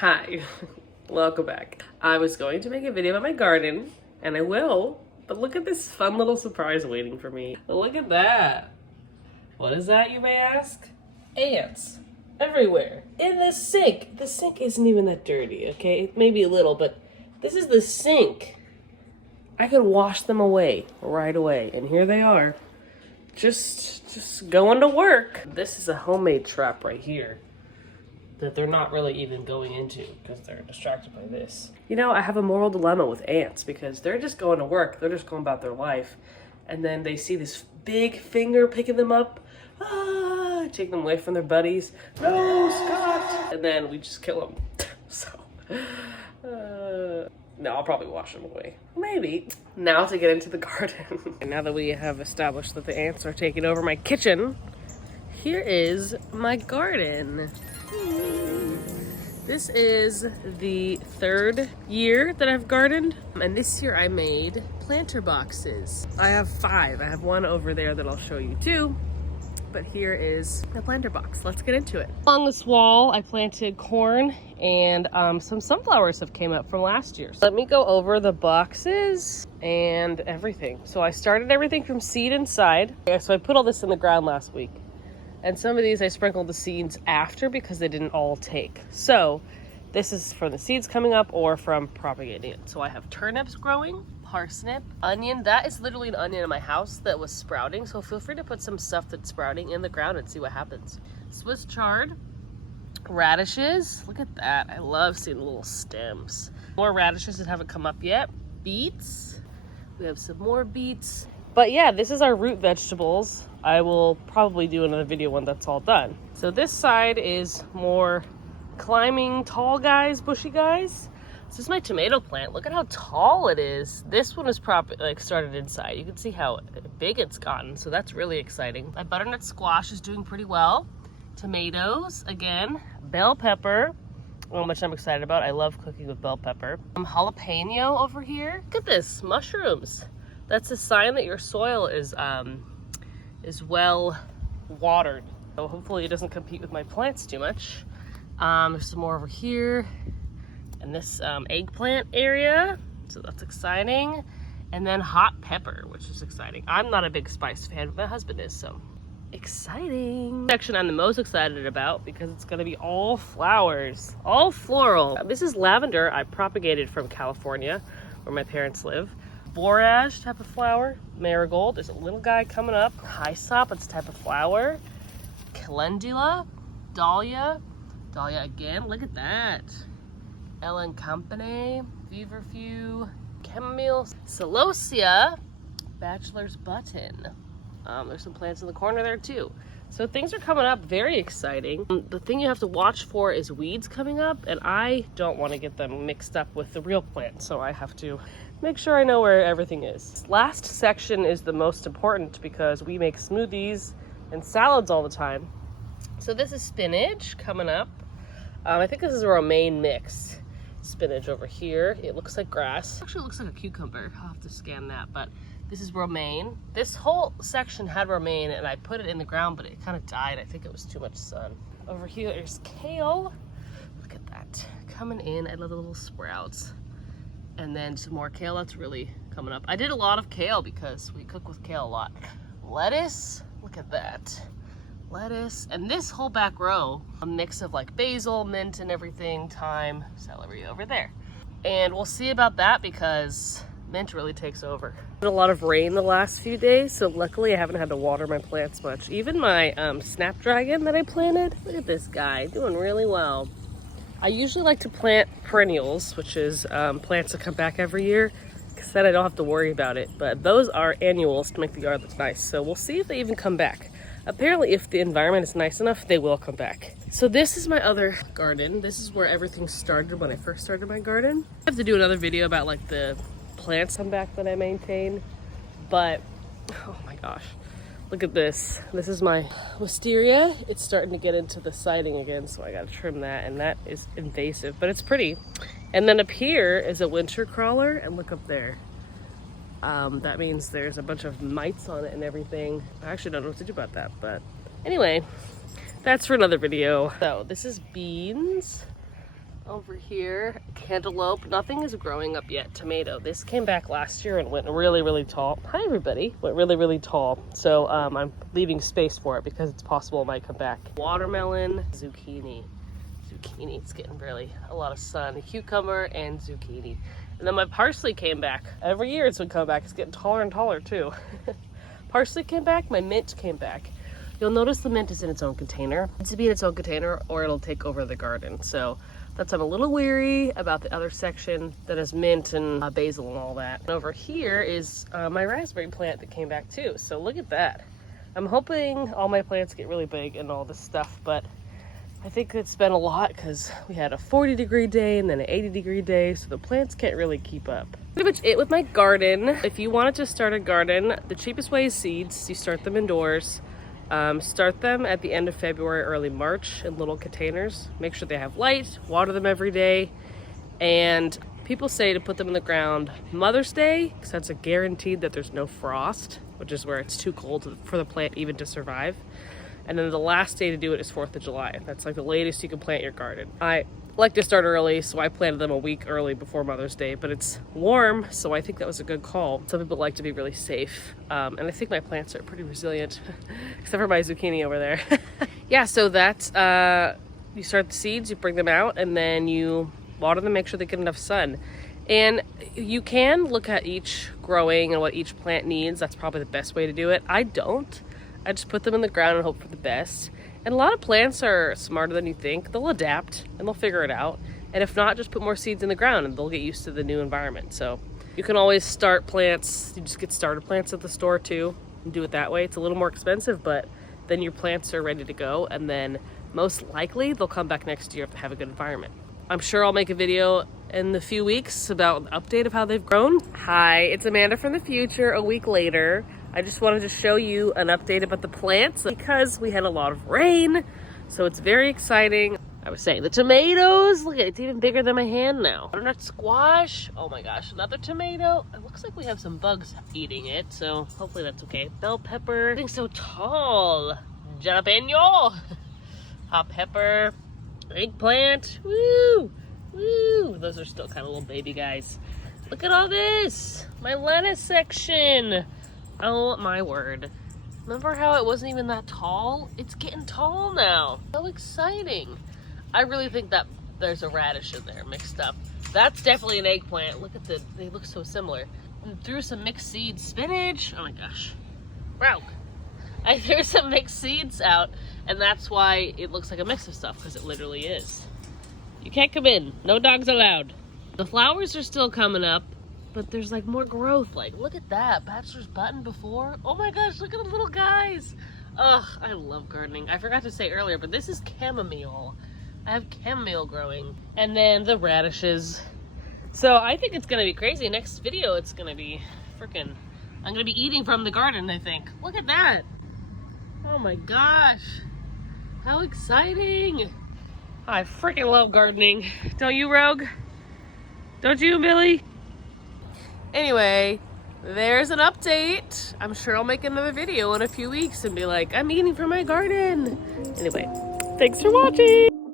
Hi, welcome back. I was going to make a video about my garden, and I will, but look at this fun little surprise waiting for me. Look at that. What is that, you may ask? Ants. Everywhere. In the sink. The sink isn't even that dirty, okay? Maybe a little, but this is the sink. I could wash them away right away, and here they are. Just going to work. This is a homemade trap right here that they're not really even going into because they're distracted by this. You know, I have a moral dilemma with ants because they're just going to work. They're just going about their life. And then they see this big finger picking them up. Take them away from their buddies. No, Scott! And then we just kill them. So, no, I'll probably wash them away. Maybe. Now to get into the garden. And now that we have established that the ants are taking over my kitchen, here is my garden. This is the third year that I've gardened, and this year I made planter boxes. I have 5. I have one over there that I'll show you too, but here is the planter box. Let's get into it. Along this wall, I planted corn and some sunflowers have came up from last year. So let me go over the boxes and everything. So I started everything from seed inside. So I put all this in the ground last week. And some of these I sprinkled the seeds after because they didn't all take. So this is from the seeds coming up or from propagating it. So I have turnips growing, parsnip, onion. That is literally an onion in my house that was sprouting. So feel free to put some stuff that's sprouting in the ground and see what happens. Swiss chard, radishes. Look at that. I love seeing the little stems. More radishes that haven't come up yet. Beets. We have some more beets. But yeah, this is our root vegetables. I will probably do another video when that's all done. So this side is more climbing tall guys, bushy guys. This is my tomato plant. Look at how tall it is. This one is started inside. You can see how big it's gotten. So that's really exciting. My butternut squash is doing pretty well. Tomatoes, again, bell pepper, which I'm excited about. I love cooking with bell pepper. Jalapeno over here. Look at this, mushrooms. That's a sign that your soil is well watered. So hopefully it doesn't compete with my plants too much. There's some more over here in this eggplant area. So that's exciting. And then hot pepper, which is exciting. I'm not a big spice fan, but my husband is, so exciting. Section I'm the most excited about because it's gonna be all flowers, all floral. This is lavender I propagated from California, where my parents live. Borage type of flower, marigold. There's a little guy coming up. Hyssop, it's a type of flower. Calendula, dahlia again. Look at that. Ellen Company, feverfew, chamomile, celosia, bachelor's button. There's some plants in the corner there too. So things are coming up, very exciting. The thing you have to watch for is weeds coming up, and I don't want to get them mixed up with the real plant, so I have to make sure I know where everything is. This last section is the most important because we make smoothies and salads all the time. So this is spinach coming up. I think this is a romaine mix. Spinach over here. It looks like grass. Actually, it looks like a cucumber. I'll have to scan that, but this is romaine. This whole section had romaine and I put it in the ground, but it kind of died. I think it was too much sun. Over here is kale. Look at that. Coming in. I love the little sprouts. And then some more kale. That's really coming up. I did a lot of kale because we cook with kale a lot. Lettuce. Look at that. Lettuce. And this whole back row, a mix of like basil, mint and everything, thyme, celery over there. And we'll see about that because mint really takes over. Had a lot of rain the last few days, so luckily I haven't had to water my plants much. Even my snapdragon that I planted, look at this guy, doing really well. I usually like to plant perennials, which is plants that come back every year, because then I don't have to worry about it. But those are annuals to make the yard look nice, so we'll see if they even come back. Apparently, if the environment is nice enough, they will come back. So this is my other garden. This is where everything started when I first started my garden. I have to do another video about like the plants come back that I maintain, but oh my gosh, look at this. This is my wisteria. It's starting to get into the siding again, so I gotta trim that, and that is invasive, but it's pretty. And then up here is a winter crawler, and look up there. That means there's a bunch of mites on it and everything. I actually don't know what to do about that, but anyway, that's for another video. So this is beans. Over here, cantaloupe. Nothing is growing up yet. Tomato. This came back last year and went really, really tall. Hi, everybody. Went really, really tall. So I'm leaving space for it because it's possible it might come back. Watermelon, zucchini. Zucchini. It's getting really a lot of sun. Cucumber and zucchini. And then my parsley came back. Every year it's been coming back. It's getting taller and taller too. Parsley came back. My mint came back. You'll notice the mint is in its own container. It needs to be in its own container or it'll take over the garden. So that's, I'm a little weary about the other section that has mint and basil and all that. And over here is my raspberry plant that came back too. So look at that. I'm hoping all my plants get really big and all this stuff, but I think it's been a lot because we had a 40-degree day and then an 80-degree day, so the plants can't really keep up. Pretty much it with my garden. If you wanted to start a garden, the cheapest way is seeds. You start them indoors. Start them at the end of February, early March in little containers. Make sure they have light, water them every day. And people say to put them in the ground Mother's Day, because that's a guaranteed that there's no frost, which is where it's too cold for the plant even to survive. And then the last day to do it is 4th of July. That's like the latest you can plant your garden. I like to start early, so I planted them a week early before Mother's Day, but it's warm, so I think that was a good call. Some people like to be really safe, and I think my plants are pretty resilient, except for my zucchini over there. Yeah, so that's, you start the seeds, you bring them out, and then you water them, make sure they get enough sun. And you can look at each growing and what each plant needs. That's probably the best way to do it. I don't. I just put them in the ground and hope for the best. And a lot of plants are smarter than you think. They'll adapt and they'll figure it out. And if not, just put more seeds in the ground and they'll get used to the new environment. So you can always start plants. You just get starter plants at the store too and do it that way. It's a little more expensive, but then your plants are ready to go. And then most likely they'll come back next year if they have a good environment. I'm sure I'll make a video in a few weeks about an update of how they've grown. Hi, it's Amanda from the future a week later. I just wanted to show you an update about the plants because we had a lot of rain, so it's very exciting. I was saying the tomatoes, look at it, it's even bigger than my hand now. Butternut squash, oh my gosh, another tomato. It looks like we have some bugs eating it, so hopefully that's okay. Bell pepper, getting so tall. Jalapeno, hot pepper, eggplant, woo, woo. Those are still kind of little baby guys. Look at all this, my lettuce section. Oh my word. Remember how it wasn't even that tall? It's getting tall now. So exciting. I really think that there's a radish in there mixed up. That's definitely an eggplant. Look at they look so similar. And threw some mixed seeds. Spinach. Oh my gosh. Wow. I threw some mixed seeds out and that's why it looks like a mix of stuff, because it literally is. You can't come in. No dogs allowed. The flowers are still coming up. But there's like more growth. Like, look at that. Bachelor's button before. Oh my gosh, look at the little guys. Ugh, I love gardening. I forgot to say earlier, but this is chamomile. I have chamomile growing. And then the radishes. So I think it's gonna be crazy. Next video, it's gonna be freaking, I'm gonna be eating from the garden, I think. Look at that. Oh my gosh. How exciting. I freaking love gardening. Don't you, Rogue? Don't you, Billy? Anyway, there's an update. I'm sure I'll make another video in a few weeks and be like, I'm eating from my garden. Anyway, thanks for watching.